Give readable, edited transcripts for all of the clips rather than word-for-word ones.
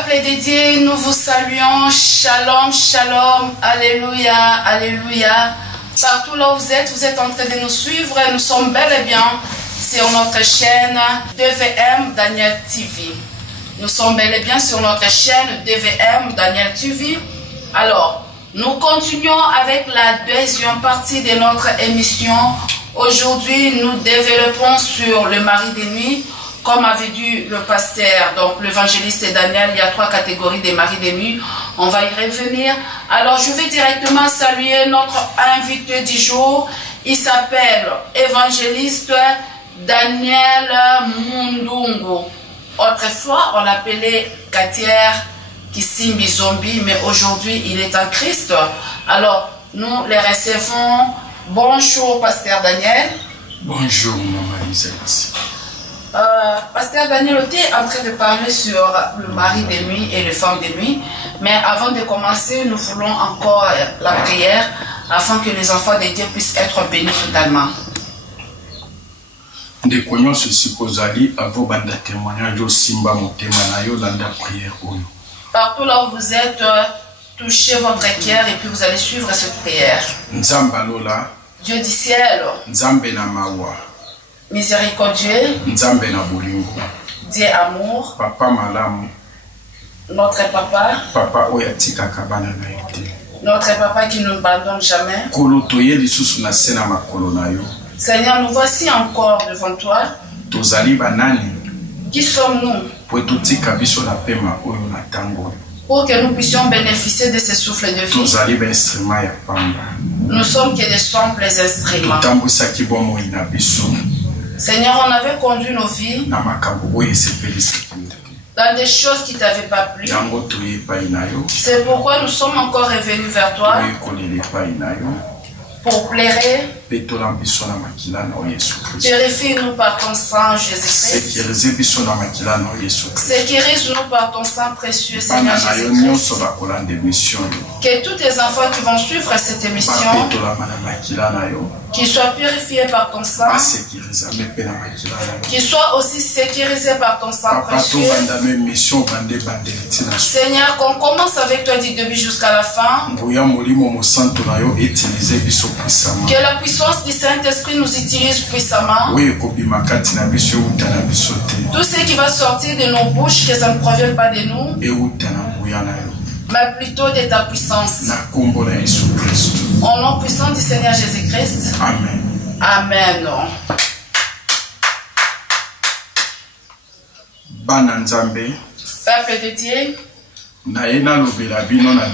Peuple dédié, nous vous saluons. Shalom, shalom, alléluia, alléluia. Partout là où vous êtes en train de nous suivre. Nous sommes bel et bien sur notre chaîne DVM Daniel TV. Nous sommes bel et bien sur notre chaîne DVM Daniel TV. Alors, nous continuons avec la deuxième partie de notre émission. Aujourd'hui, nous développons sur le mari des nuits. Comme avait dit le pasteur, donc l'évangéliste Daniel, il y a 3 catégories de maris de nuit. On va y revenir. Alors, je vais directement saluer notre invité du jour. Il s'appelle évangéliste Daniel Mundungu. Autrefois, on l'appelait Katière Kisimbi Zombie, mais aujourd'hui, il est en Christ. Alors, nous les recevons. Bonjour, pasteur Daniel. Bonjour, maman Lisette. Pasteur Daniel était en train de parler sur le mari de nuit et les femmes de nuit. Mais avant de commencer, nous voulons encore la prière afin que les enfants de Dieu puissent être bénis totalement. De connaissons ceci posali avant banda témoignage simba motema na yo landa prière oyo. Partout là où vous êtes, touchez votre cœur et puis vous allez suivre cette prière. Nzamba lola. Dieu du ciel. Nzambe na mawa. Miséricordieux. Nzambe na bolingo. Dieu amour. Papa malamu. Notre papa. Papa oyatika kabana na ete. Notre papa qui ne nous abandonne jamais. Kolo toye lisusu na sena makolo na yo. Seigneur, nous voici encore devant toi. Tozali banani. Qui sommes-nous? Po totika biso na pema oyo na tango. Pour que nous puissions bénéficier de ce souffle de vie. Tozali ba instrument ya pamba. Nous sommes que des simples instruments. Totambusaki bomo ina biso. Seigneur, on avait conduit nos vies dans des choses qui ne t'avaient pas plu. C'est pourquoi nous sommes encore revenus vers toi pour plairer. Purifie-nous par ton sang, Jésus-Christ. Sécurise-nous par ton sang précieux, Seigneur Jésus-Christ. Que tous tes enfants qui vont suivre cette émission, qu'ils soient purifiés par ton sang, qu'ils soient aussi sécurisés par ton sang précieux. Seigneur, qu'on commence avec toi du début jusqu'à la fin. Que la puissance du Saint-Esprit nous utilise puissamment. Tout ce qui va sortir de nos bouches, que ça ne provienne pas de nous, mais plutôt de ta puissance. Au nom puissant du Seigneur Jésus-Christ. Amen. Amen. Peuple de Dieu,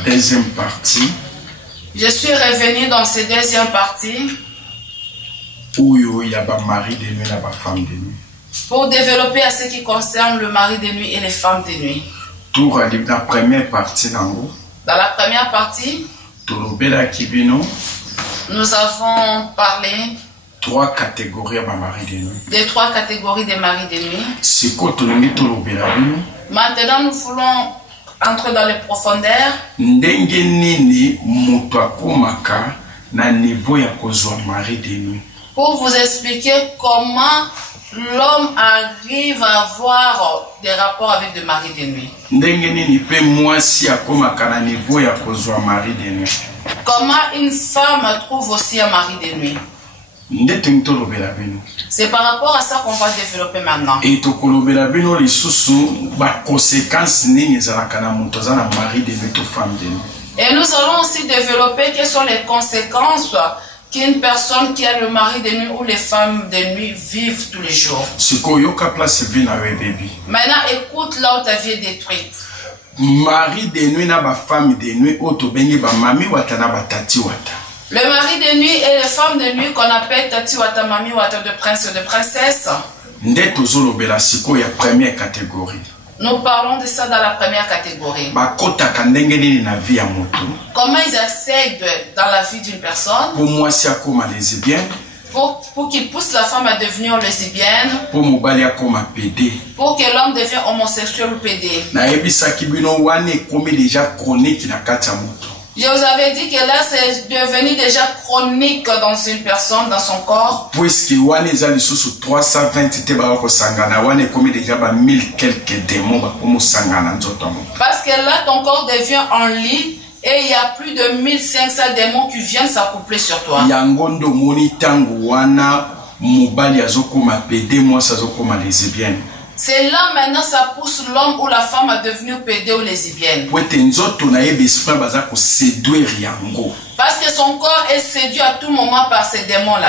deuxième partie. Je suis revenu dans cette deuxième partie pour développer à ce qui concerne le mari de nuit et les femmes de nuit. Dans la première partie, nous avons parlé 3 catégories de mari de nuit. Des 3 catégories de maris de nuit. Maintenant, nous voulons entrer dans les profondeurs. Pour vous expliquer comment l'homme arrive à avoir des rapports avec des maris de nuit. Comment une femme trouve aussi un mari de nuit. C'est par rapport à ça qu'on va développer maintenant. Et nous allons aussi développer quelles sont les conséquences qu'une personne qui a le mari de nuit ou les femmes de nuit vivent tous les jours. Maintenant, écoute là où ta vie est détruite. Mari de nuit na ba femme de nuit otobengi ba mami wata na ba tati wata. Le mari de nuit et les femmes de nuit qu'on appelle tati wata, mami wata, de prince et de princesse. Première catégorie. Nous parlons de ça dans la première catégorie. Comment ils accèdent dans la vie d'une personne. Pour qu'il pousse la femme à devenir lesbienne. Pour que l'homme devienne homosexuel ou pédé. Je vous avais dit que là, c'est devenu déjà chronique dans une personne, dans son corps. Puisque wane eza lisusu 320 te bako sangana wane komi déjà ba 1000 quelques démons ba komo sangana nzoto. Parce que là, ton corps devient en lit et il y a plus de 1500 démons qui viennent s'accoupler sur toi. Yangondo moni tangu wana mobali azokoma pédé moi azokoma lesbienne. C'est là maintenant ça pousse l'homme ou la femme à devenir pédé ou lesbienne. Parce que son corps est séduit à tout moment par ces démons-là.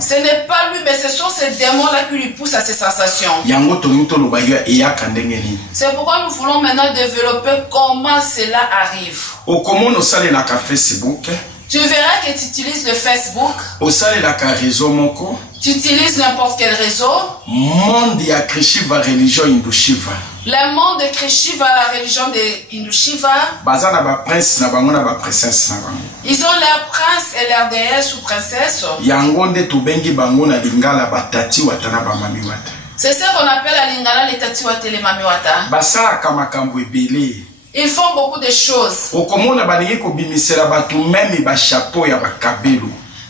Ce n'est pas lui, mais ce sont ces démons-là qui lui poussent à ces sensations. C'est pourquoi nous voulons maintenant développer comment cela arrive. Tu verras que tu utilises le Facebook. Tu utilises n'importe quel réseau. Le monde de Krishiva, religion Hindushiva. Le monde de Krishiva, la religion de Hindushiva. Ils ont leurs princes et leurs déesses ou princesses. C'est ce qu'on appelle à Lingala les tatiwate les mamiwata. Ils font beaucoup de choses.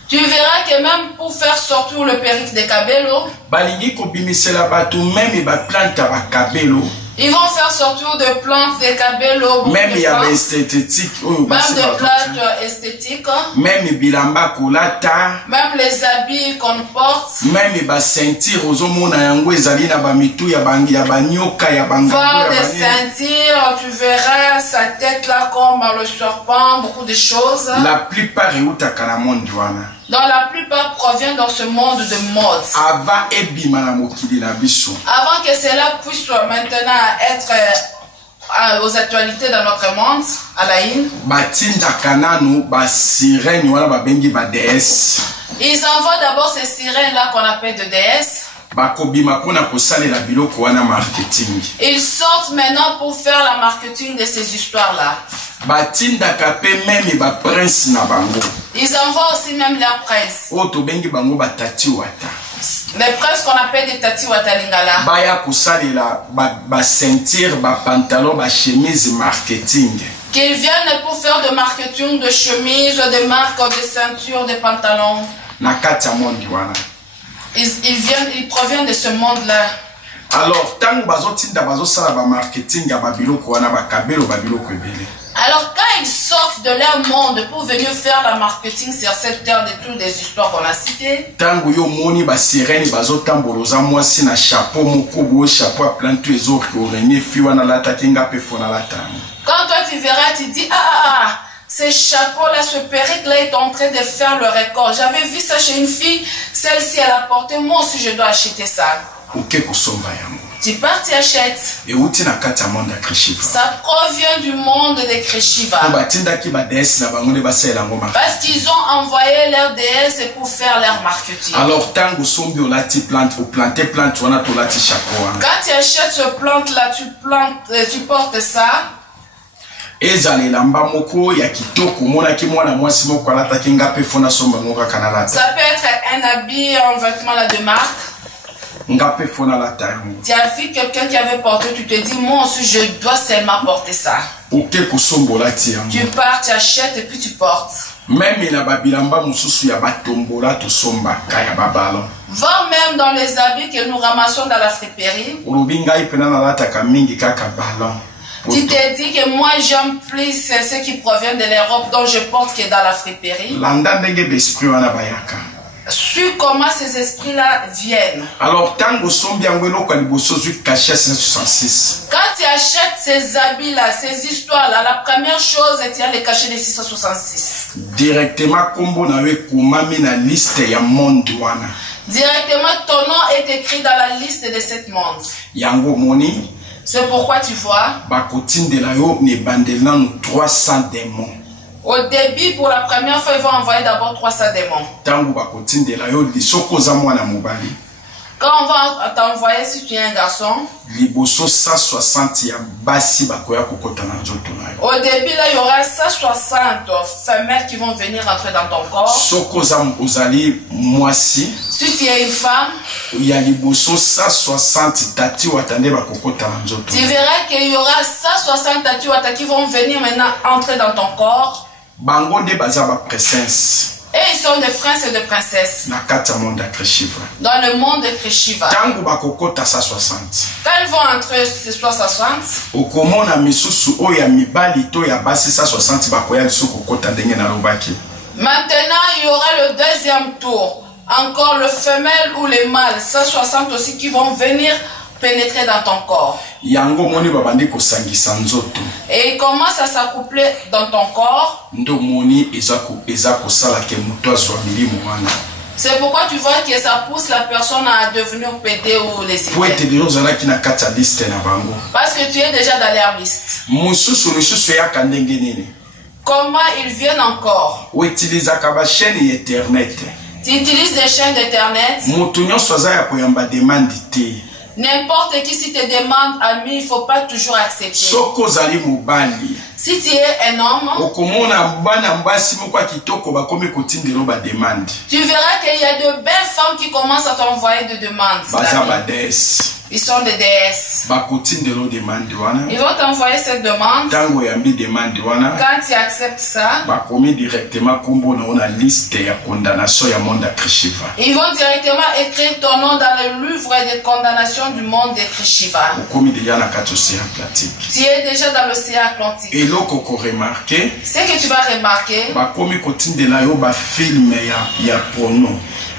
Tu verras que même pour faire sortir le perruque de Kabelo, ils vont faire sortir de plantes de Kabelo, même il y a même esthétique, des plantes esthétiques, même bilamba kolata, même les habits qu'on porte, même les ceintures aux hommes yango ezali na ba mitu ya bangi ya banyoka ya banga. Voir des ceintures, tu verras sa tête là comme le serpent, beaucoup de choses. La plupart eutaka na monde wana. Dans la plupart provient dans ce monde de mode. Avant que cela puisse maintenant être aux actualités dans notre monde, à la île. Ils envoient d'abord ces sirènes là qu'on appelle de déesses. Ils sortent maintenant pour faire la marketing de ces histoires là. Ils envoient aussi même leurs princes. Les princes qu'on appelle des tati watalingala. Qu'ils viennent pour faire de marketing de chemises, de marques, de ceintures, de pantalons. Ils proviennent de ce monde-là. Alors, alors quand ils sortent de leur monde pour venir faire la marketing sur cette terre de toutes les histoires qu'on a citées, quand toi tu verras, tu dis ce chapeau-là, ce perruque-là est en train de faire le record. J'avais vu ça chez une fille, celle-ci elle a porté, moi aussi je dois acheter ça. Tu pars, tu achètes. Ça provient du monde de Krishiva. Parce qu'ils ont envoyé leurs déesses pour faire leur marketing. Alors, quand tu achètes ce plante-là, tu portes ça. Ça peut être un habit, un vêtement là de marque. Tu as vu quelqu'un qui avait porté, tu te dis, moi aussi je dois seulement porter ça. Tu pars, tu achètes et puis tu portes. Même Va même dans les habits que nous ramassons dans la friperie. Tu te dis que moi j'aime plus ceux qui proviennent de l'Europe dont je porte que dans la friperie. Sur comment ces esprits-là viennent. Alors, quand tu achètes ces habits-là, ces histoires-là, la première chose est qu'il y a les cachets de 666. Directement, directement, ton nom est écrit dans la liste de cette monde. C'est pourquoi tu vois. 300 démons. Au début, pour la première fois, ils vont envoyer d'abord 300 démons. Quand on va t'envoyer, si tu es un garçon, liboso 160 ya basi bakoya kokota na nzoto na yo. Au début, là, il y aura 160 femelles qui vont venir entrer dans ton corps. Soko ozali mwasi, Si tu es une femme, ya liboso 160 tati watande bakokota na nzoto. tu verras qu'il y aura 160 tatiwata qui vont venir maintenant entrer dans ton corps. Bango nde baza ba presence. Et ils sont des princes et des princesses Na kata monde ya Krishiva. dans le monde de Krishiva. Tango bakokota 160. Quand ils vont entrer sur 160, okomona misusu oyo ya mibali to ya basi 160 bakoya liso kokota ndenge na lobaki. maintenant il y aura le deuxième tour. Encore le femelle ou les mâles, 160 aussi qui vont venir pénétrer dans ton corps. Yango moni babandi kosangisa nzoto. Et ils commencent à s'accoupler dans ton corps. Ndo moni eza kosala ke muto azwa milimo wana. C'est pourquoi tu vois que ça pousse la personne à devenir pédé ou les Po ete lelo ozalaki na kati ya liste na bango. parce que tu es déjà dans leur liste. Mosusu eyaka ndenge nini? Comment ils viennent encore? Otilizaka bachaîne ya internet. Tu utilises des chaînes d'internet. Moto nyonso aza ya koyamba demande te. N'importe qui, si te demande ami, il ne faut pas toujours accepter. Soko ozali mobali. Si tu es un homme, okomona bana mbasi moko kitoko bakomi kotindelo ba demande. tu verras qu'il y a de belles femmes qui commencent à t'envoyer des demandes. Baza bades. Ils sont des déesses. Bakotindelo demande wana. Ils vont t'envoyer cette demande. Tango yambi demande wana. Quand tu acceptes ça, bakomi directement kombo na ona liste ya condamnation ya monde ya Krishiva. ils vont directement écrire ton nom dans le livre de condamnation du monde de Krishiva. Okomi déjà na kati océan Atlantique. Tu es déjà dans l'océan Atlantique. Et loko ko remarquer, Ce que tu vas remarquer, bakomi kotindela yo ba film ya porno.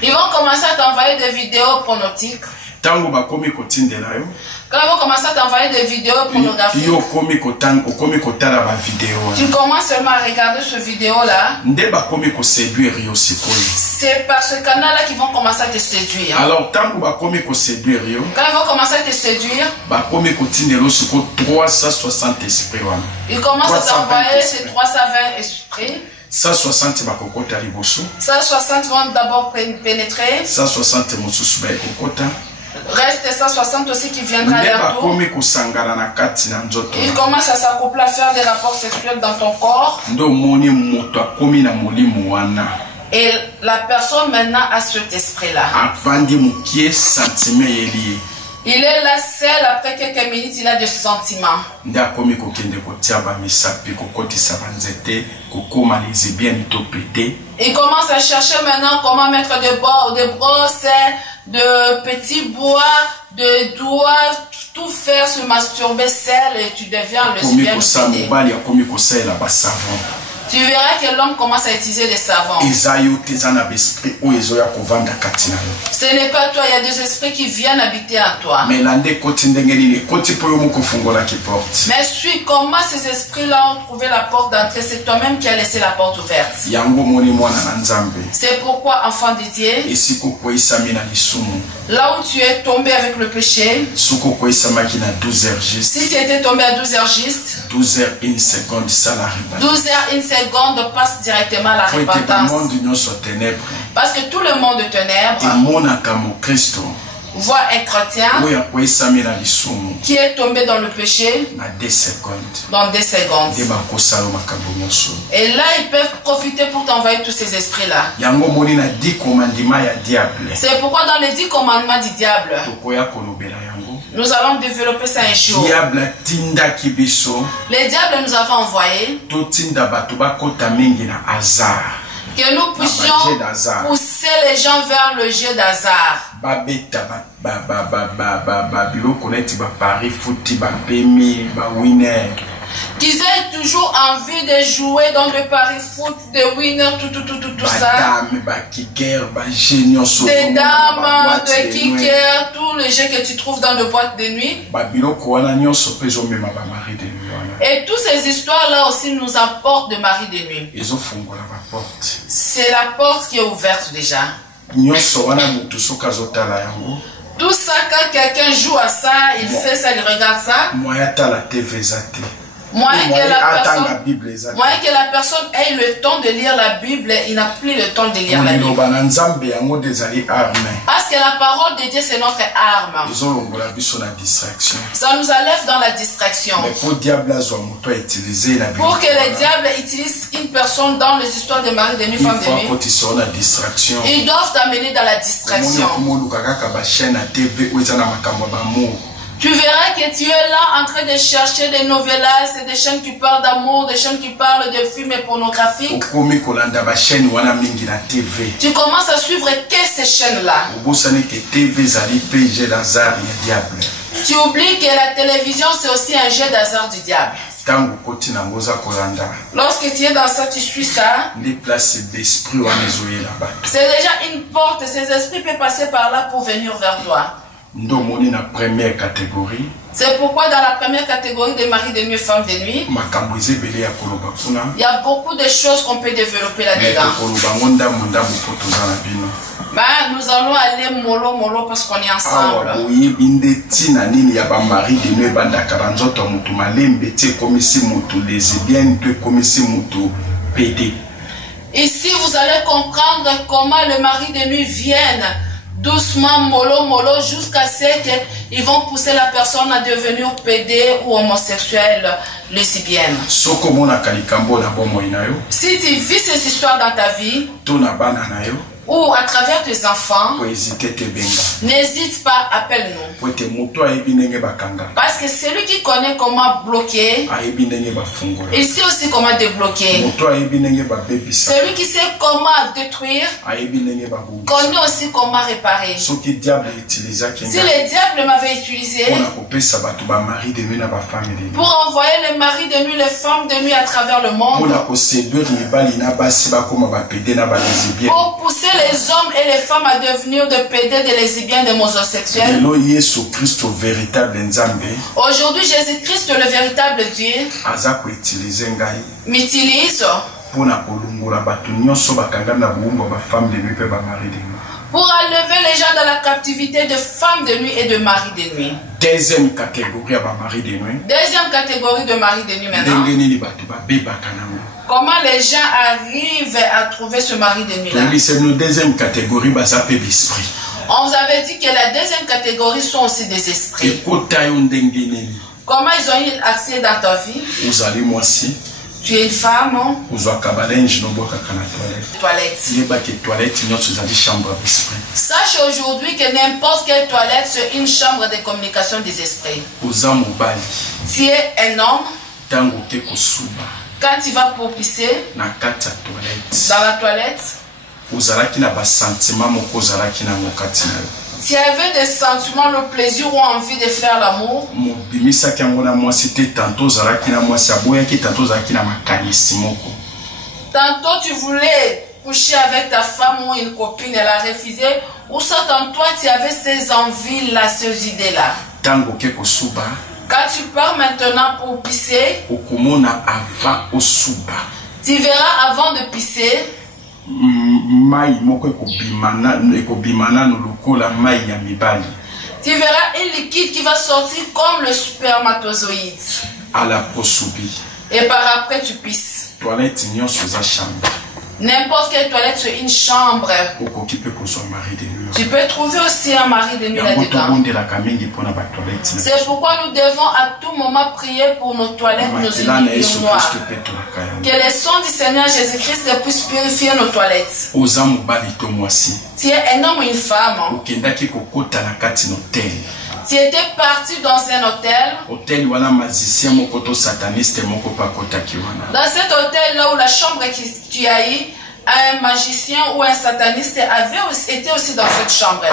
ils vont commencer à t'envoyer des vidéos pornographiques. Tango bakomi kotindela yo, Quand ils vont commencer à t'envoyer des vidéos pornographiques, yo komi kotala ba vidéo. tu commences seulement à regarder ce vidéo-là. Nde bakomi ko séduire yo sikoyo. C'est par ce canal-là qu'ils vont commencer à te séduire. Alors tango bakomi ko séduire yo, Quand ils vont commencer à te séduire, bakomi kotindelo siko 360 esprits wana. ils commencent à t'envoyer ces 320 esprits. 160 bakokota liboso, 160 vont d'abord pénétrer. 160 mosusu bakokota. Reste 160 aussi qui viendra Nde bientôt. bakomi kosangana na kati na nzoto. Ils commencent à s'accoupler, à faire des rapports sexuels dans ton corps. Ndo moni moto akomi na molimo wana. Et la personne maintenant a cet esprit-là. Avandi mukie sentiment yeliye. Il est là seul, après quelques minutes, il a des sentiments. Nde akomi kokende kotia ba misapi kokotisa banzete kokoma lesbienne to pété. Il commence à chercher maintenant comment mettre des brosses, de petits bois, de doigts, tout faire, se masturber seul et tu deviens le Akomi super kosa pédé. mobali akomi kosalela ba savon. Tu verras que l'homme commence à utiliser des savons. Eza yo te eza na besprit oyo ezoya kovanda kati na yo. Ce n'est pas toi, il y a des esprits qui viennent habiter en toi. Mais lande koti ndenge nini koti po yo moko fungolaki porte. Mais suis comment ces esprits-là ont trouvé la porte d'entrée. C'est toi-même qui as laissé la porte ouverte. Yango moni mwana na nzambe. C'est pourquoi, enfant de Dieu, Esiko koisami na lisumu. là où tu es tombé avec le péché, Suko koisamaki na 12 heures juste. si tu étais tombé à 12 heures juste, 12 heures 1 seconde salarié. 12 heures, 1 seconde passe directement à la Pour être repentance. monde d'union soit ténèbres. Parce que tout le monde de Et ténèbres mon akamo Christo. voit un chrétien Oya koisami na lisumu. qui est tombé dans le péché Na 2 secondes. dans 2 secondes. Deba kosalo makambo nyonso. Et là, ils peuvent profiter pour t'envoyer tous ces esprits-là. Yango moni na 10 commandements ya diable. C'est pourquoi dans les 10 commandements du diable, Tokoya kolobela yango. nous allons développer ça un jour. Diable tinda kibiso. Les diables nous avons envoyé To tinda bato bakota mingi na hasard. que nous puissions pousser les gens vers le jeu d'hasard. Babeta biloko neti ba pari futi ba pemi ba winner. Qu'ils aient toujours envie de jouer dans le paris foot, de winner, tout ça. Dame, ba kicker, ba génion so. Des dames, de kicker, tous les jeux que tu trouves dans les boîtes de nuit. Ba biloko wana nyonso pezo mema ba mari de nuit wana. Et toutes ces histoires-là aussi nous apportent de mari de nuit. Ezo fungola ba porte. C'est la porte qui est ouverte déjà. Nyonso wana mutu soka zotala yango. Tout ça, quand quelqu'un joue à ça, il fait ça, il regarde ça. Moya ta la TV zate. Moyen que la personne ait le temps de lire la Bible, il n'a plus le temps de lire la Bible. Parce que la parole de Dieu, c'est notre arme. Ça nous enlève dans la distraction. Pour que le diable utilise une personne dans les histoires de mari, de nuit, femme de nuit, ils doivent t'amener dans la distraction. Tu verras que tu es là en train de chercher des novellas, des chaînes qui parlent d'amour, des chaînes qui parlent de films pornographiques. Tu commences à suivre que ces chaînes-là. Tu oublies que la télévision, c'est aussi un jeu d'hasard du diable. Lorsque tu es dans ça, tu suis ça. C'est déjà une porte. Ces esprits peuvent passer par là pour venir vers toi. C'est pourquoi dans la première catégorie des maris de nuit, femmes de nuit, il y a beaucoup de choses qu'on peut développer là-dedans. Nous allons aller mollo parce qu'on est ensemble. Ici, vous allez comprendre comment le mari de nuit vienne doucement, mollo, jusqu'à ce qu'ils vont pousser la personne à devenir pédé ou homosexuelle, lesbienne. Si tu vis ces histoires dans ta vie, ou à travers tes enfants, n'hésite pas, appelle-nous. Parce que celui qui connaît comment bloquer, il sait aussi comment débloquer. Celui qui sait comment détruire, connaît aussi comment réparer. Si le diable m'avait utilisé pour envoyer les maris de nuit, les femmes de nuit à travers le monde, pour pousser les hommes et les femmes à devenir de pédés, de lesbiens, de homosexuels. Aujourd'hui, Jésus-Christ, le véritable Dieu, m'utilise pour enlever les gens dans la captivité de femmes de nuit et de maris de nuit. Deuxième catégorie de maris de nuit maintenant. Comment les gens arrivent à trouver ce mari de nuit-là? Deuxième catégorie, on vous avait dit que la deuxième catégorie sont aussi des esprits. Comment ils ont eu accès dans ta vie? Tu es une femme. Sache aujourd'hui que n'importe quelle toilette, c'est une chambre de communication des esprits. Tu es un homme. Quand tu vas pour pisser dans la toilette, tu avais des sentiments, le plaisir ou envie de faire l'amour. Tantôt tu voulais coucher avec ta femme ou une copine, elle a refusé. Ou soit en toi tu avais ces envies-là, ces idées-là. Quand tu pars maintenant pour pisser, tu verras avant de pisser, tu verras un liquide qui va sortir comme le spermatozoïde. Et par après tu pisses. N'importe quelle toilette, c'est une chambre. Tu peux trouver aussi un mari de nuit là-dedans. C'est pourquoi nous devons à tout moment prier pour nos toilettes, nos églises noires. Que le sang du Seigneur Jésus-Christ puisse purifier nos toilettes. Tu es un homme ou une femme. Tu étais parti dans un hôtel. Dans cet hôtel là où la chambre que tu as eu, un magicien ou un sataniste était aussi dans cette chambre-là.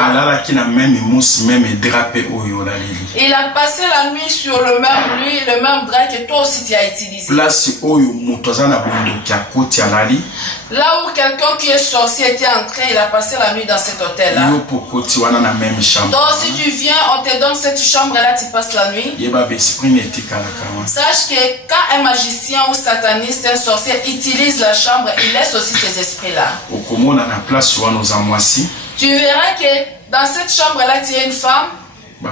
Il a passé la nuit sur le même drap que toi aussi tu as utilisé. Là où quelqu'un qui est sorcier était entré, il a passé la nuit dans cet hôtel-là. Donc si tu viens, on te donne cette chambre-là, tu passes la nuit. Sache que quand un magicien ou sataniste, un sorcier utilise la chambre, il laisse aussi ces esprits-là. Tu verras que dans cette chambre-là, tu es une femme. On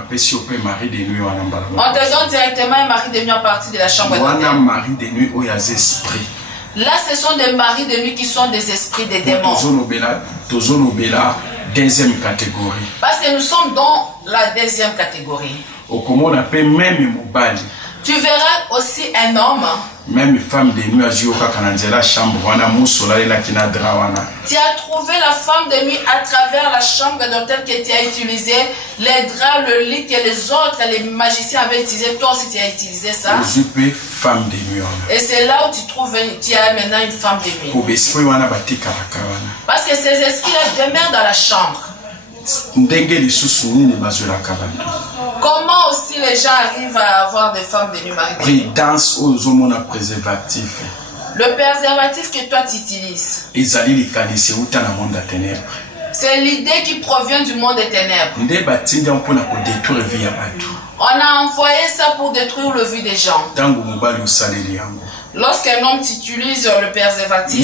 te donne directement un mari de nuit à partir de la chambre d'hôtel. Mari de nuit où il y a des esprits. Là, ce sont des maris de nuit qui sont des esprits, des démons. Deuxième catégorie. Parce que nous sommes dans la deuxième catégorie. Tu verras aussi un homme. Même femme de nuit la chambre. Tu as trouvé la femme de nuit à travers la chambre d'hôtel que tu as utilisé, les draps, le lit que les autres, les magiciens avaient utilisé. Toi aussi tu as utilisé ça. Femme de nuit. Et c'est là où tu trouves, tu as maintenant une femme de nuit. Parce que ces esprits-là demeurent dans la chambre. Comment aussi les gens arrivent à avoir des femmes de nuit mariées? Préservatif. Le préservatif que toi tu utilises, c'est l'idée qui provient du monde des ténèbres. On a envoyé ça pour détruire le vie des gens. Lorsqu'un homme utilise le préservatif,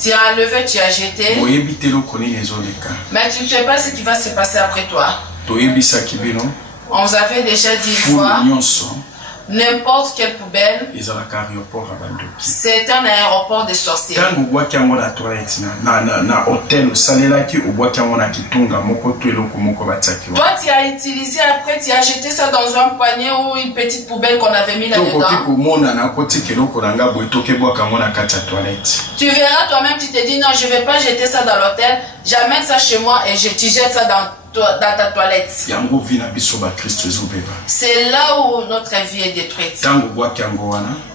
tu as enlevé, tu as jeté, mais tu ne sais pas ce qui va se passer après toi. On vous avait déjà dit une fois, n'importe quelle poubelle, c'est un aéroport de sorciers. Toi, tu as utilisé, après tu as jeté ça dans un panier ou une petite poubelle qu'on avait mis là-dedans. Tu verras toi-même, tu te dis non, je ne vais pas jeter ça dans l'hôtel, j'amène ça chez moi et tu jettes ça dans ta toilette. C'est là où notre vie est détruite.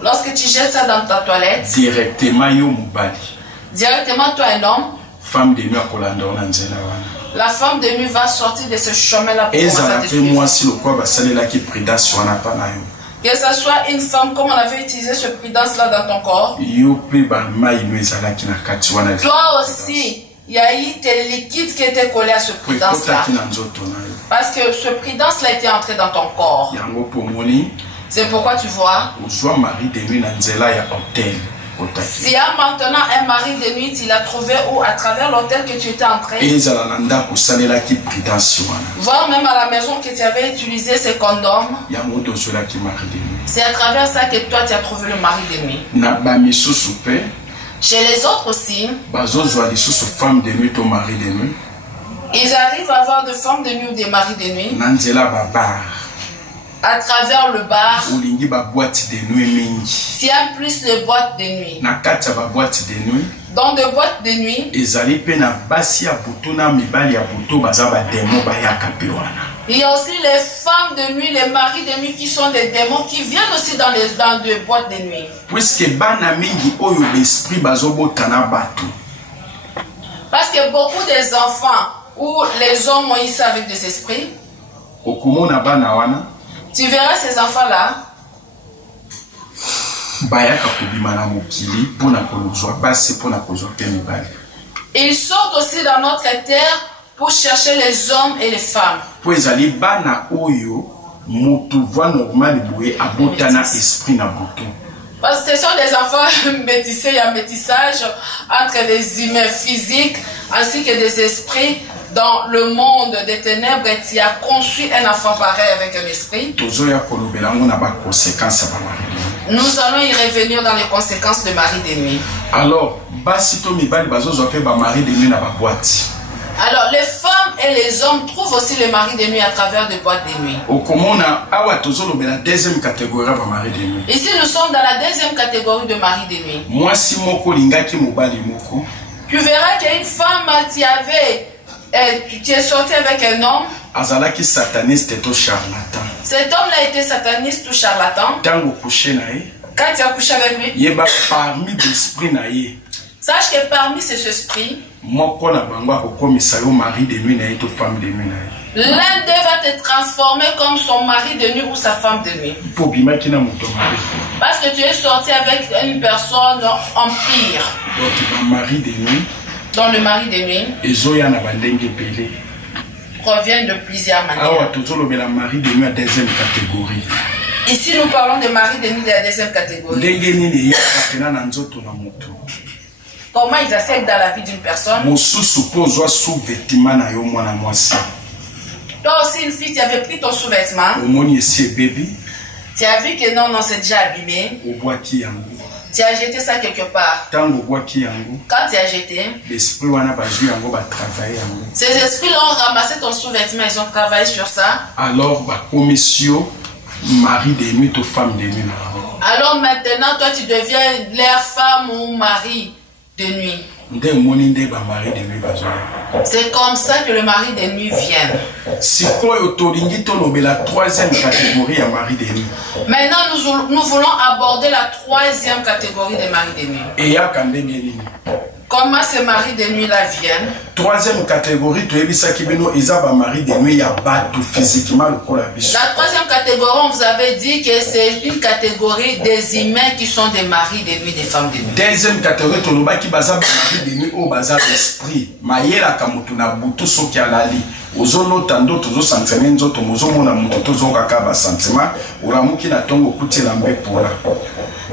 Lorsque tu jettes ça dans ta toilette, directement toi un homme, femme de nuit, la femme de nuit va sortir de ce chemin-là pour que ce soit une femme, comme on avait utilisé ce prudence-là dans ton corps. Toi aussi, il y a eu tes liquides qui étaient collés à ce prudence-là. Parce que ce prudence-là était entré dans ton corps. C'est pourquoi tu vois. S'il y a maintenant un mari de nuit, il a trouvé où à travers l'hôtel que tu étais entré. Voir même à la maison que tu avais utilisé ces condoms. C'est à travers ça que toi tu as trouvé le mari de nuit. Chez les autres aussi, ils arrivent à avoir des femmes de nuit ou des maris de nuit à travers le bar. Il y a plus de boîtes de nuit. Dans des boîtes de nuit, il y a aussi les femmes de nuit, les maris de nuit qui sont des démons qui viennent aussi dans des boîtes de nuit. Parce que beaucoup des enfants où les hommes ont eu ça avec des esprits, tu verras ces enfants-là. Ils sortent aussi dans notre terre pour chercher les hommes et les femmes. Parce que ce sont des enfants métissés, il y a un métissage entre les humains physiques ainsi que des esprits. Dans le monde des ténèbres, tu as conçu un enfant pareil avec un esprit. Nous allons y revenir dans les conséquences de mari de nuit. Alors, les femmes et les hommes trouvent aussi les maris de nuit à travers des boîtes de nuit. Ici, nous sommes dans la deuxième catégorie de mari de nuit. Tu verras qu'il y a une femme, tu es sorti avec un homme. Cet homme-là était sataniste ou charlatan. Quand tu as couché avec lui, sache que parmi ces esprits, l'un d'eux va te transformer comme son mari de nuit ou sa femme de nuit. Parce que tu es sorti avec une personne en pire. Dans le mari de nuit proviennent de plusieurs manières. Ici, nous parlons de mari de nuit de la deuxième catégorie. Comment ils accèdent dans la vie d'une personne. Toi, Toi aussi, une fille, tu avais pris ton sous-vêtement. Tu as vu que non, c'est déjà abîmé. Tu as jeté ça quelque part. Quand tu as jeté, ces esprits-là ont ramassé ton sous-vêtement, ils ont travaillé sur ça. Alors, commission, mari de nuit ou femme de nuit. Alors maintenant, toi, tu deviens leur femme ou mari de nuit. C'est comme ça que le mari de nuit vient. La troisième catégorie à mari de nuit. Maintenant, nous voulons aborder la troisième catégorie des maris de nuit. Comment ces maris de nuit là viennent? Troisième catégorie, tu as vu ça qui vient mari de nuit, il y a battu physiquement le corps. La troisième catégorie, on vous avait dit que c'est une catégorie des humains qui sont des maris de nuit, des femmes de nuit. Deuxième catégorie, tu as qui basa mari de nuit au bazar d'esprit. Maïela kamutuna butu soki alali. Ozono tando tozo sentiment nzoto mozo mona mutu tozo kakaba sentiment. Uramuki na tongo kuti lambe pora.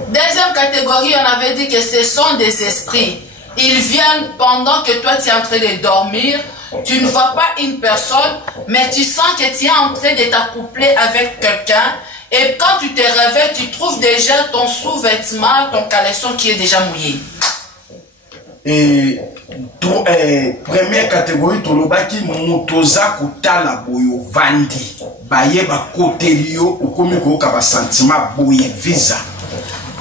Deuxième catégorie, on avait dit que ce sont des esprits. Ils viennent pendant que toi tu es en train de dormir, tu ne vois pas une personne, mais tu sens que tu es en train de t'accoupler avec quelqu'un. Et quand tu te réveilles, tu trouves déjà ton sous-vêtement, ton caleçon qui est déjà mouillé. Et première catégorie, tolobaki motoza kotala boyo vandi, baye ba kotelio okomi ko ka ba sentiment boye visa.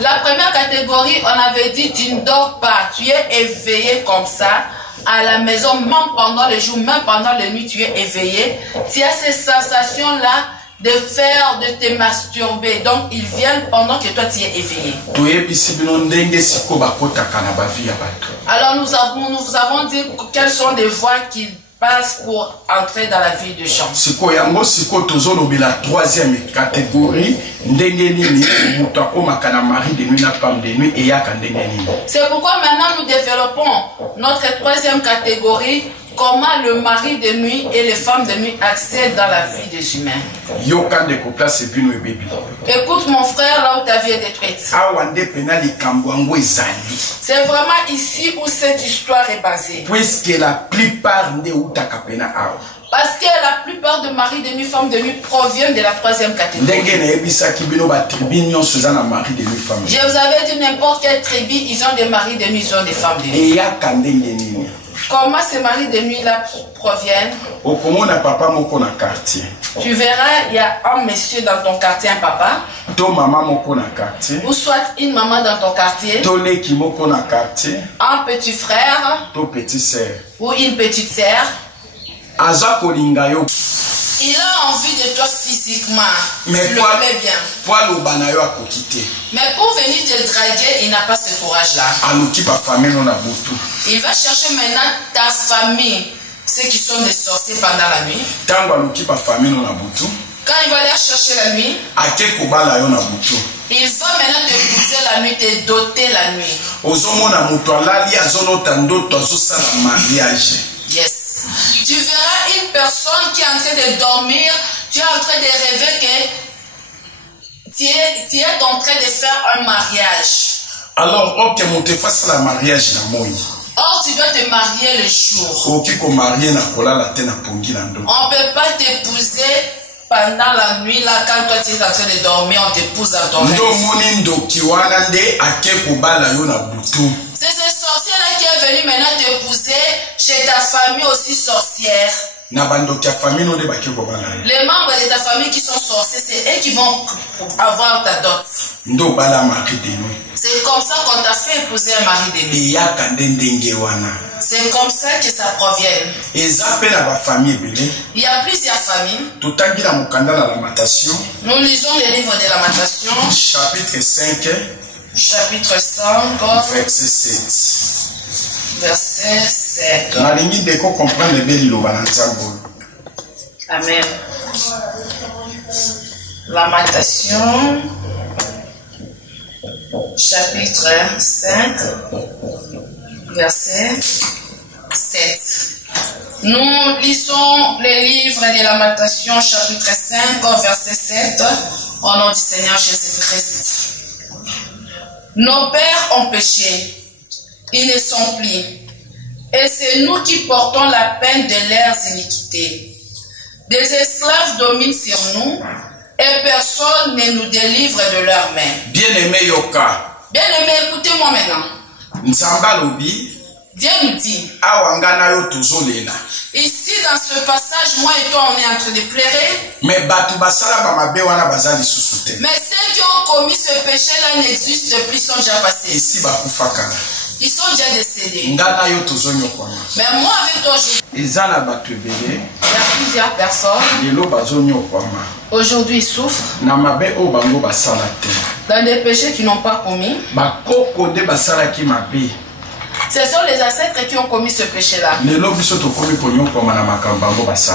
La première catégorie, on avait dit, tu ne dors pas, tu es éveillé comme ça, à la maison, même pendant les jours, même pendant les nuits, tu es éveillé. Tu as ces sensations-là de faire, de te masturber. Donc, ils viennent pendant que toi, tu es éveillé. Alors, nous vous avons dit quelles sont les voies qui passent pour entrer dans la vie de chant. C'est la troisième catégorie. C'est pourquoi maintenant nous développons notre troisième catégorie, comment le mari de nuit et les femmes de nuit accèdent dans la vie des humains. Écoute mon frère, là où ta vie est détruite. C'est vraiment ici où cette histoire est basée. Puisque la plupart parce que la plupart de maris de nuit, femmes de nuit proviennent de la troisième catégorie. Je vous avais dit n'importe quelle tribu, ils ont des maris de nuit, ils ont des femmes de nuit. Comment ces maris de nuit là proviennent? Tu verras, il y a un monsieur dans ton quartier, un papa. Ou soit une maman dans ton quartier. Un petit frère. Ou une petite sœur. Il a envie de toi physiquement. Mais tu le plais bien. Mais pour venir te draguer, il n'a pas ce courage-là. Il va chercher maintenant ta famille, ceux qui sont des sorciers pendant la nuit. Quand il va aller chercher la nuit, il va maintenant t'épouser la nuit, te doter la nuit. Yes. Tu verras une personne qui est en train de dormir, tu es en train de rêver que tu es en train de faire un mariage. Alors, ok, mon te fasse la mariage na moi. Or, tu dois te marier le jour. On ne peut pas t'épouser pendant la nuit, là, quand toi tu es en train de dormir, on t'épouse dans ton rêve. C'est ce sorcier-là qui est venu maintenant t'épouser chez ta famille aussi sorcière. Les membres de ta famille qui sont sorciers, c'est eux qui vont avoir ta dot. C'est comme ça qu'on t'a fait épouser un mari de nuit. C'est comme ça que ça provient. Il y a plusieurs familles. Nous lisons les livres de Lamentation. Chapitre 5. Chapitre 5. Verset 7. Verset 7. Amen. Lamentation. Chapitre 5. Verset 7. Nous lisons les livres de Lamentation, chapitre 5, verset 7, au nom du Seigneur Jésus-Christ. Nos pères ont péché, ils ne sont plus, et c'est nous qui portons la peine de leurs iniquités. Des esclaves dominent sur nous et personne ne nous délivre de leurs mains. Bien-aimé Yoka. Bien-aimé, écoutez-moi maintenant. Nzambalobi. Dieu nous dit. Awangana yo tozolela. Ici, dans ce passage, moi et toi, on est en train de pleurer. Mais batu basala bamabe wana bazali susute. Mais ceux qui ont commis ce péché-là n'existent plus, sont déjà passés. Ici bakufakana. Ils sont déjà décédés. Ngana yo tozonyo kwa. Mais moi avec toi, Ezana batu ebele. il y a plusieurs personnes. Lelo bazonyo kwa. Aujourd'hui, ils souffrent. Na mabe o bango basala te. Dans des péchés qu'ils n'ont pas commis. Bakoko de basala ki mabe. Ce sont les ancêtres qui ont commis ce péché-là.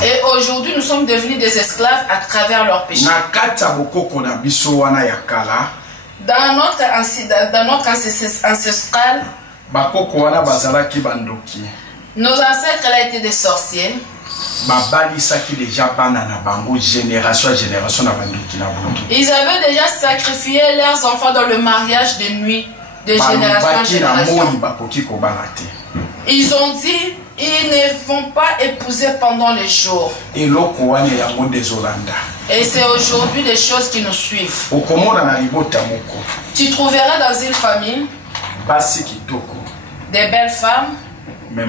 Et aujourd'hui, nous sommes devenus des esclaves à travers leurs péchés. Dans notre ancestral, nos ancêtres là, étaient des sorciers. Ils avaient déjà sacrifié leurs enfants dans le mariage de nuit. De génération en génération. Ils ont dit ils ne vont pas épouser pendant les jours. Et c'est aujourd'hui des choses qui nous suivent. Tu trouveras dans une famille des belles femmes, mais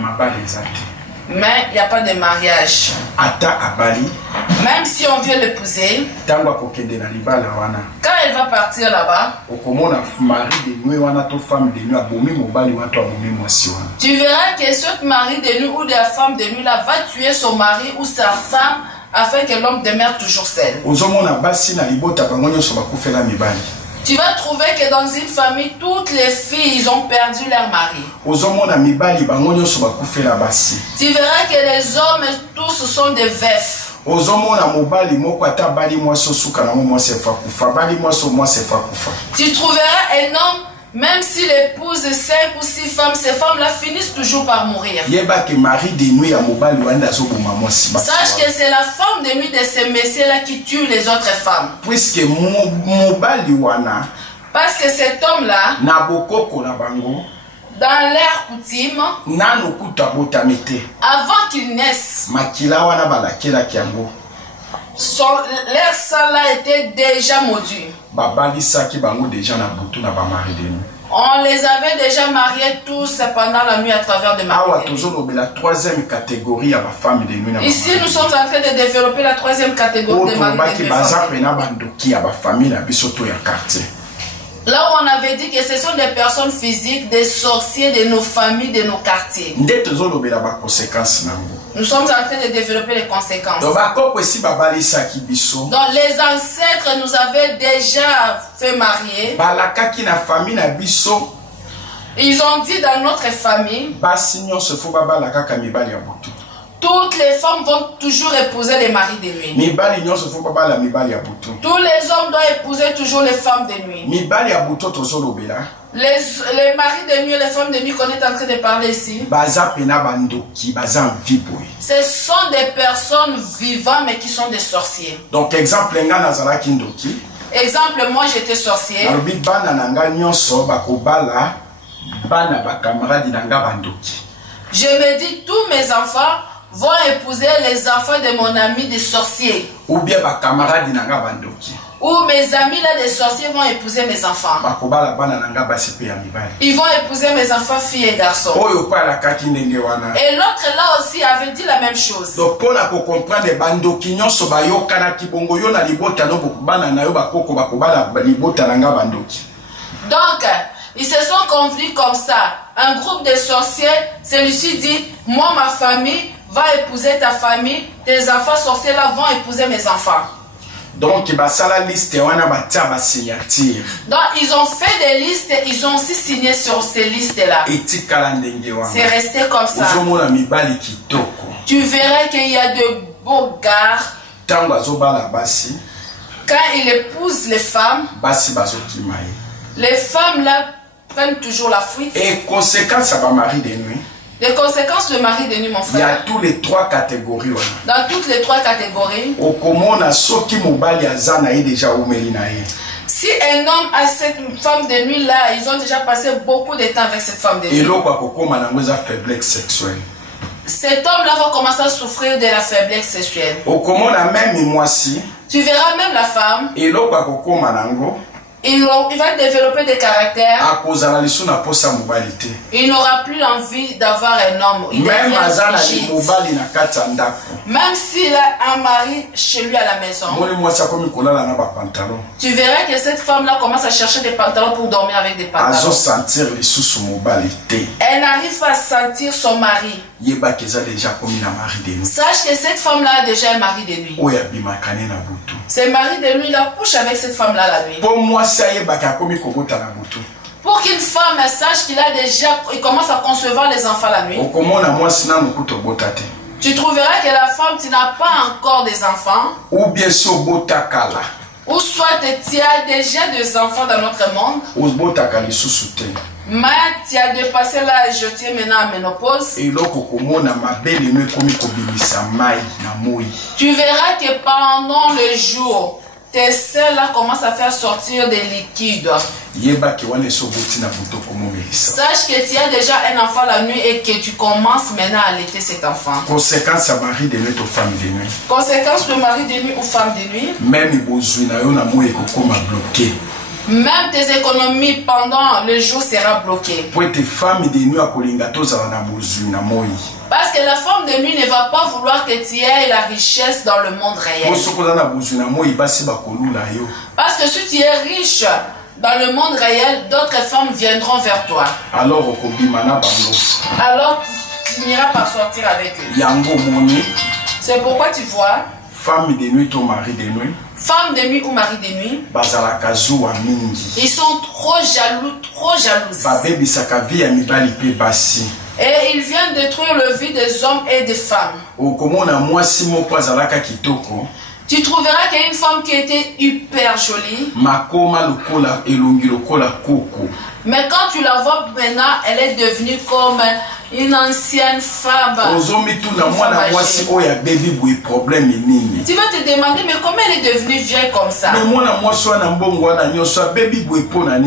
il n'y a pas de mariage. Même si on veut l'épouser, quand elle va partir là-bas, tu verras que ce mari de nuit ou de la femme de nuit là va tuer son mari ou sa femme afin que l'homme demeure toujours seul. Tu vas trouver que dans une famille, toutes les filles ils ont perdu leur mari. Tu verras que les hommes tous sont des veufs. Tu trouveras un homme, même s'il épouse 5 ou 6 femmes, ces femmes-là finissent toujours par mourir. Sache que c'est la femme de nuit de ces messieurs-là qui tue les autres femmes. Parce que cet homme-là, dans leur coutume, avant qu'il naisse, leur sang-là était déjà maudit. On les avait déjà mariés tous pendant la nuit à travers des mariés. Ici, nous sommes en train de développer la troisième catégorie de mariés. Là où on avait dit que ce sont des personnes physiques, des sorciers de nos familles, de nos quartiers. Nous sommes en train de développer les conséquences. Donc les ancêtres nous avaient déjà fait marier. Ils ont dit dans notre famille, toutes les femmes vont toujours épouser les maris de nuit. Tous les hommes doivent épouser toujours les femmes de nuit. Les maris de nuit et les femmes de nuit qu'on est en train de parler ici, ce sont des personnes vivantes mais qui sont des sorciers. Donc exemple, moi j'étais sorcier. Je me dis tous mes enfants vont épouser les enfants de mon ami des sorciers. Ou bien ou mes amis là des sorciers vont épouser mes enfants. Ils vont épouser mes enfants filles et garçons. Et l'autre là aussi avait dit la même chose. Donc ils se sont convenus comme ça. Un groupe de sorciers, celui-ci dit, moi ma famille va épouser ta famille, tes enfants sorciers là vont épouser mes enfants. Donc ils ont fait des listes, ils ont aussi signé sur ces listes là. C'est resté comme ça. Tu verras qu'il y a de beaux gars. Quand ils épousent les femmes là prennent toujours la fuite. Et conséquence à mari de nuit. Les conséquences de mari de nuit, mon frère. Il y a tous les 3 catégories. Dans toutes les 3 catégories. Si un homme a cette femme de nuit là, ils ont déjà passé beaucoup de temps avec cette femme de nuit. cet homme-là va commencer à souffrir de la faiblesse sexuelle. Tu verras même la femme. Il va développer des caractères. Il n'aura plus envie d'avoir un homme. Même s'il a un mari chez lui à la maison. Tu verras que cette femme-là commence à chercher des pantalons pour dormir avec des pantalons. Elle n'arrive pas à sentir son mari. Sache que cette femme-là a déjà un mari de nuit. Ce mari de nuit, il accouche avec cette femme-là la nuit. Pour qu'une femme sache il commence à concevoir les enfants la nuit. Tu trouveras que la femme, tu n'as pas encore des enfants. Ou soit tu as déjà des enfants dans notre monde. Mais tu as dépassé l'âge, tu es maintenant en ménopause. Tu verras que pendant le jour, tes selles là commencent à faire sortir des liquides. Sache que tu as déjà un enfant la nuit et que tu commences maintenant à allaiter cet enfant. Conséquence à mari de nuit ou femme de nuit. Conséquence de mari de nuit ou femme de nuit. Même bloqué. Même tes économies pendant le jour sera bloquées. Parce que la femme de nuit ne va pas vouloir que tu aies la richesse dans le monde réel. Parce que si tu es riche dans le monde réel, d'autres femmes viendront vers toi. Alors tu finiras par sortir avec eux. C'est pourquoi tu vois. Femme de nuit ou mari de nuit. Femme de nuit ou mari de nuit. Ils sont trop jaloux, trop jalouses. Et ils viennent détruire le vie des hommes et des femmes. Tu trouveras qu'il y a une femme qui était hyper jolie. Mais quand tu la vois maintenant, elle est devenue comme une ancienne femme. Tu vas te demander, mais comment elle est devenue vieille comme ça?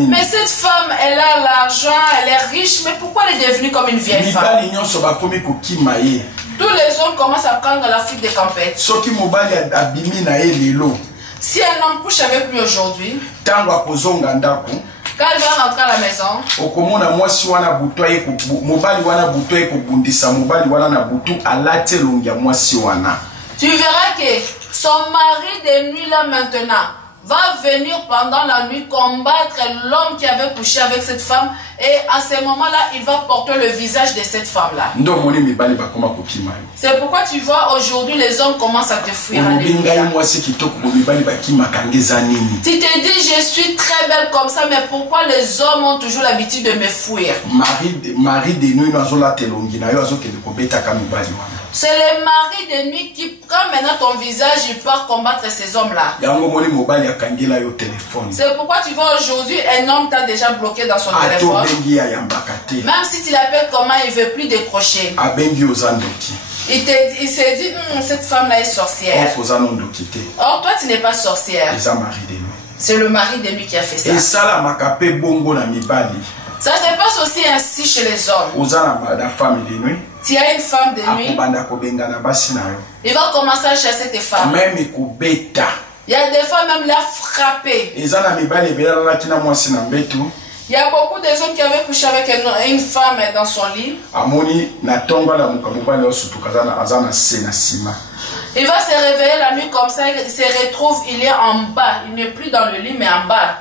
Mais cette femme, elle a l'argent, elle est riche, mais pourquoi elle est devenue comme une vieille femme? Tous les hommes commencent à prendre la fuite des campettes. Si un homme couche avec lui aujourd'hui, quand il va rentrer à la maison, tu verras que son mari de nuit là maintenant va venir pendant la nuit combattre l'homme qui avait couché avec cette femme, et à ce moment-là, il va porter le visage de cette femme-là. C'est pourquoi tu vois aujourd'hui les hommes commencent à te fuir. Tu te dis, je suis très belle comme ça, mais pourquoi les hommes ont toujours l'habitude de me fuir? C'est le mari de nuit qui prend maintenant ton visage et part combattre ces hommes-là. C'est pourquoi tu vois aujourd'hui, un homme t'a déjà bloqué dans son téléphone. Même si tu l'appelles comment, il ne veut plus décrocher. Il s'est dit, cette femme-là est sorcière. Or, toi, tu n'es pas sorcière. C'est le mari de nuit qui a fait ça. Ça se passe aussi ainsi chez les hommes. Tu as une femme de nuit, il va commencer à chasser tes femmes. Il y a des fois même l'a frappé. Il y a beaucoup de hommes qui avaient couché avec une femme dans son lit. Il va se réveiller la nuit comme ça, il se retrouve, il est en bas. Il n'est plus dans le lit, mais en bas.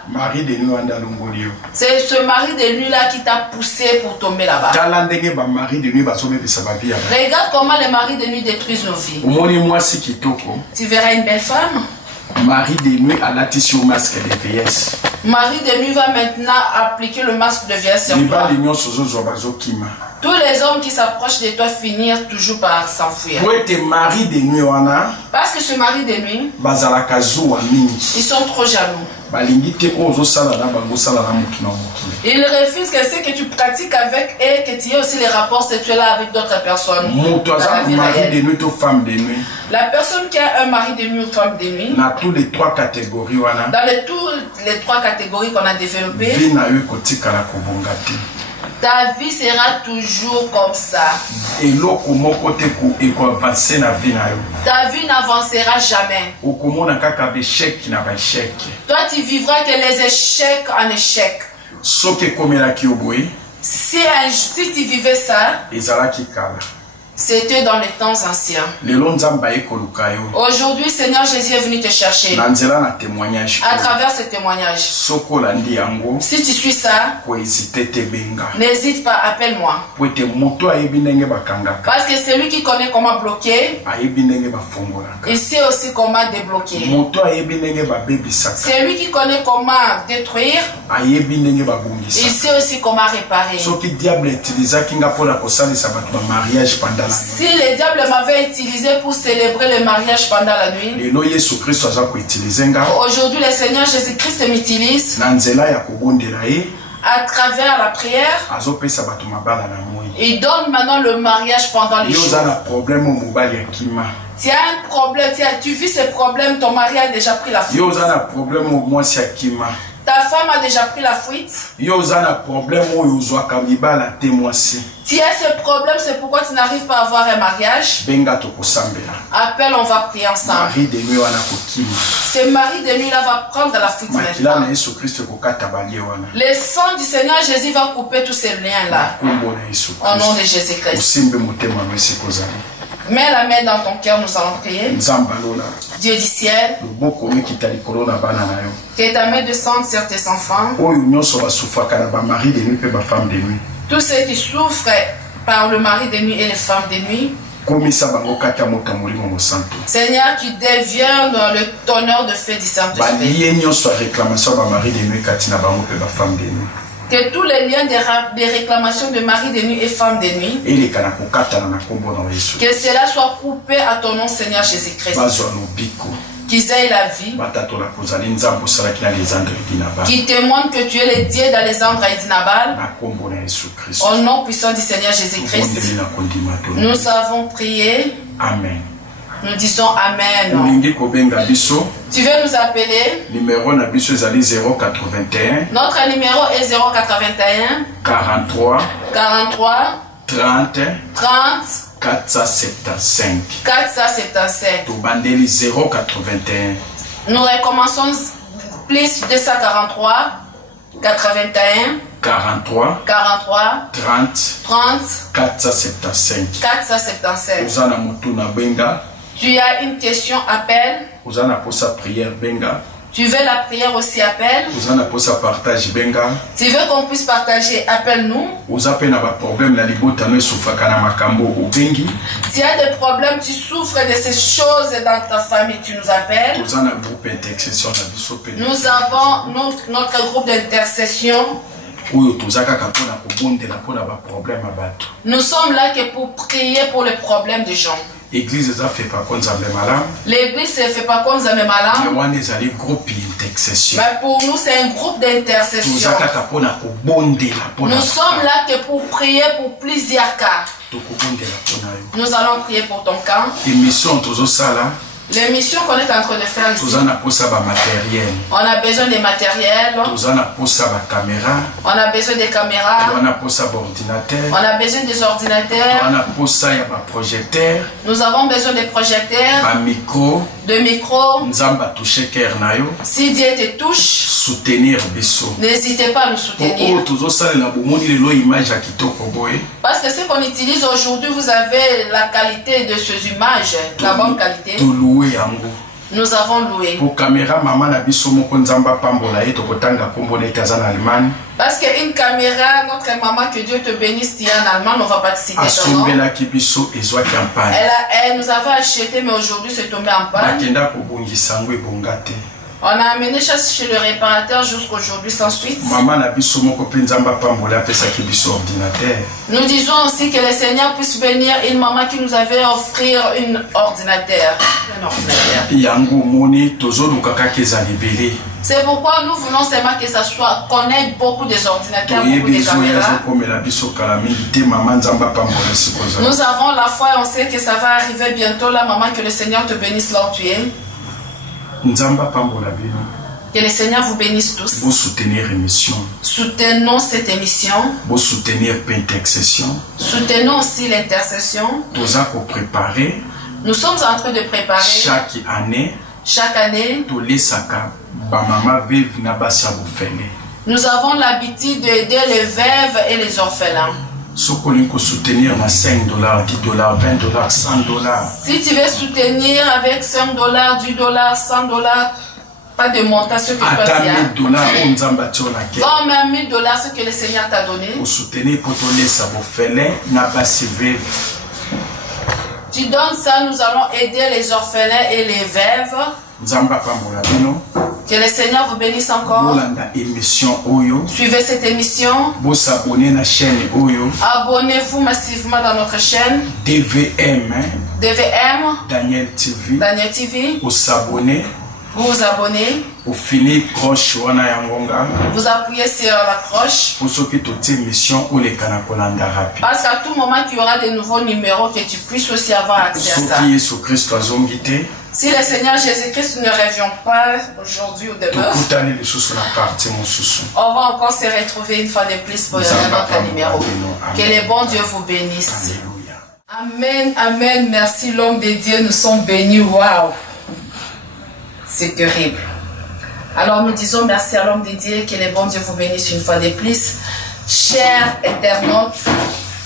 C'est ce mari de nuit là qui t'a poussé pour tomber là-bas. Regarde comment les maris de nuit détruisent nos vies. Tu verras une belle femme. Mari de nuit à la tissu au masque de vieillesse. Mari de nuit va maintenant appliquer le masque de vieillesse sur toi. Tous les hommes qui s'approchent de toi finissent toujours par s'enfuir. Parce que ce mari de nuit, ils sont trop jaloux. Ils refusent que ce que tu pratiques avec et que tu aies aussi les rapports sexuels avec d'autres personnes. La personne qui a un mari de nuit ou femme de nuit, dans toutes les trois catégories qu'on a développées, Ta vie sera toujours comme ça. Ta vie n'avancera jamais. Toi, tu vivras que les échecs en échecs. Si tu vivais ça, c'était dans les temps anciens. Aujourd'hui, Seigneur Jésus est venu te chercher à travers ce témoignage. Si tu suis ça, n'hésite pas, appelle-moi. Parce que c'est lui qui connaît comment bloquer. Il sait aussi comment débloquer. C'est lui qui connaît comment détruire. Il sait aussi comment réparer. Si le diable m'avait utilisé pour célébrer le mariage pendant la nuit, aujourd'hui le Seigneur Jésus-Christ m'utilise à travers la prière. Il donne maintenant le mariage pendant les jours. Tu as un problème, tu vis ce problème, ton mari a déjà pris la fuite. Ta femme a déjà pris la fuite. Tu as ce problème, c'est pourquoi tu n'arrives pas à avoir un mariage. Appelle, on va prier ensemble. Ce mari de nuit là va prendre la fuite maintenant. Le sang du Seigneur Jésus va couper tous ces liens là. Au nom de Jésus-Christ. Mets la main dans ton cœur, nous allons prier. Dieu du ciel, que ta main descende sur tes enfants. Tous ceux qui souffrent par le mari de nuit et les femmes de nuit. Seigneur, tu deviens dans le tonneur de feu du Saint-Esprit. Que tous les liens de réclamation de mari de nuit et femme de nuit, que cela soit coupé à ton nom, Seigneur Jésus-Christ. Qu'ils aient la vie, qui témoignent que tu es le Dieu d'Alexandre et d'Inabal. Au nom puissant du Seigneur Jésus-Christ, nous avons prié. Amen. Nous disons Amen. Tu veux nous appeler? Numéro 081. Notre numéro est 081 43 30 475. 475. Tobandeli 081. Nous recommençons plus 243 81 43 30 475. 475. Uzana mutuna benga. Tu as une question, appelle. Uzana posa prière benga. Tu veux la prière aussi, appelle. Uzana posa partage benga. Tu veux qu'on puisse partager, appelle-nous. Uzape na ba problème na libota no sufaka na makambo ubengi. Tu as des problèmes, tu souffres de ces choses dans ta famille, tu nous appelles. Uzana groupe intercession na biso pe. Nous avons notre groupe d'intercession. Nous sommes là que pour prier pour les problèmes des gens. L'église ne fait pas comme ça, l'église ne fait pas comme ça, mais pour nous, c'est un groupe d'intercession. Nous sommes là que pour prier pour plusieurs cas. Nous allons prier pour ton cas. L'émission qu'on est en train de faire ici, on a besoin de matériel, on a besoin de caméras, on a besoin des ordinateurs, nous avons besoin de projecteurs, de micros. Si Dieu te touche, n'hésitez pas à nous soutenir. Parce que ce qu'on utilise aujourd'hui, vous avez la qualité de ces images, la bonne qualité. Nous avons loué. Pour caméra, maman a biso moko nzamba pambola et tokotanga kombo na itaza en Allemagne. Parce qu'une caméra, notre maman, que Dieu te bénisse, tu es en Allemagne, on va pas te citer son nom. Elle nous avait acheté, mais aujourd'hui c'est tombé en panne. On a amené chasse chez le réparateur jusqu'aujourd'hui sans suite. Nous disons aussi que le Seigneur puisse bénir une maman qui nous avait offert un ordinateur. C'est pourquoi nous voulons seulement que ça soit, qu'on ait beaucoup des ordinateurs, beaucoup de caméras. Nous avons la foi et on sait que ça va arriver bientôt, la maman, que le Seigneur te bénisse là où tu es. Que le Seigneur vous bénisse tous. Vous soutenir l'émission. Soutenons cette émission. Vous soutenir Pentexession. Soutenons aussi l'intercession. Nous avons préparé. Nous sommes en train de préparer. Chaque année. Nous avons l'habitude d'aider les veuves et les orphelins. Si vous voulez soutenir à 5 $, 10 $, 20 $, 100 $. Si tu veux soutenir avec 5 $, 10 $, 100 $, pas de montant, ce que tu as. Va même 1000 $, ce que le Seigneur t'a donné. Pour soutenir pour donner ça vos fêlés, n'a pas CV. Tu donnes ça, nous allons aider les orphelins et les veuves. Que le Seigneur vous bénisse encore. Suivez cette émission. Abonnez-vous massivement dans notre chaîne. DVM. Daniel TV. Vous abonnez. Vous finissez cloche vous appuyez sur la cloche. Parce qu'à tout moment qu'il y aura de nouveaux numéros, que tu puisses aussi avoir accès à ça. Si le Seigneur Jésus-Christ ne revient pas aujourd'hui ou demain, on va encore se retrouver une fois de plus pour notre numéro. Que le bon Dieu vous bénisse. Amen, amen. Merci l'homme de Dieu, nous sommes bénis. Waouh, c'est terrible. Alors nous disons merci à l'homme de Dieu, que le bon Dieu vous bénisse une fois de plus. Chers internautes,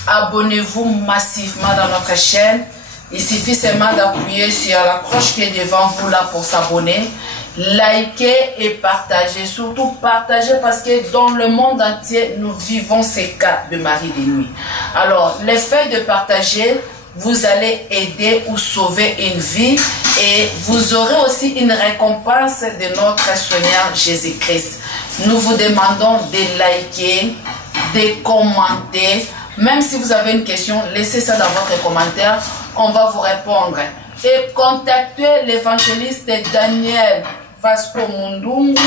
abonnez-vous massivement dans notre chaîne. Il suffit seulement d'appuyer sur la cloche qui est devant vous là pour s'abonner. Likez et partagez. Surtout partagez parce que dans le monde entier, nous vivons ces cas de mari de nuit. Alors, le fait de partager, vous allez aider ou sauver une vie et vous aurez aussi une récompense de notre Seigneur Jésus-Christ. Nous vous demandons de liker, de commenter. Même si vous avez une question, laissez ça dans votre commentaire. On va vous répondre. Et contactez l'évangéliste Daniel Vasco Mundungu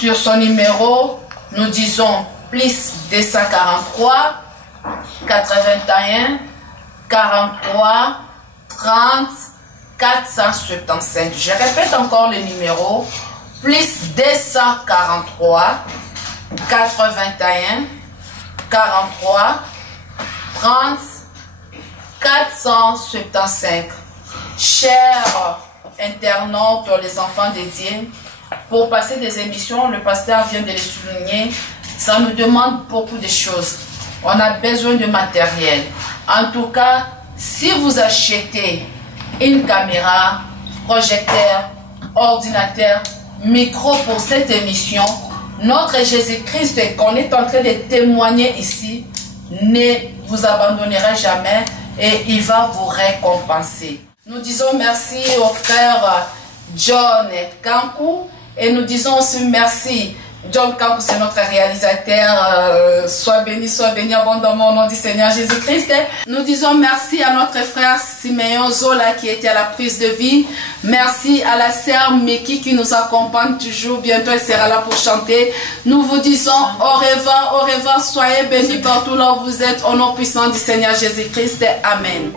sur son numéro. Nous disons plus 243 81 43 30 475. Je répète encore le numéro. Plus 243 81 43 30 475. Chers internautes, les enfants de Dieu, pour passer des émissions, le pasteur vient de les souligner, ça nous demande beaucoup de choses. On a besoin de matériel. En tout cas, si vous achetez une caméra, projecteur, ordinateur, micro pour cette émission, notre Jésus-Christ qu'on est en train de témoigner ici ne vous abandonnera jamais et il va vous récompenser. Nous disons merci au frère John Kankou et nous disons aussi merci. John Kankou, c'est notre réalisateur. Sois béni abondamment au nom du Seigneur Jésus-Christ. Nous disons merci à notre frère Siméon Zola qui était à la prise de vie. Merci à la sœur Meki qui nous accompagne toujours. Bientôt, elle sera là pour chanter. Nous vous disons au revoir. Soyez bénis partout là où vous êtes. Au nom puissant du Seigneur Jésus-Christ. Amen.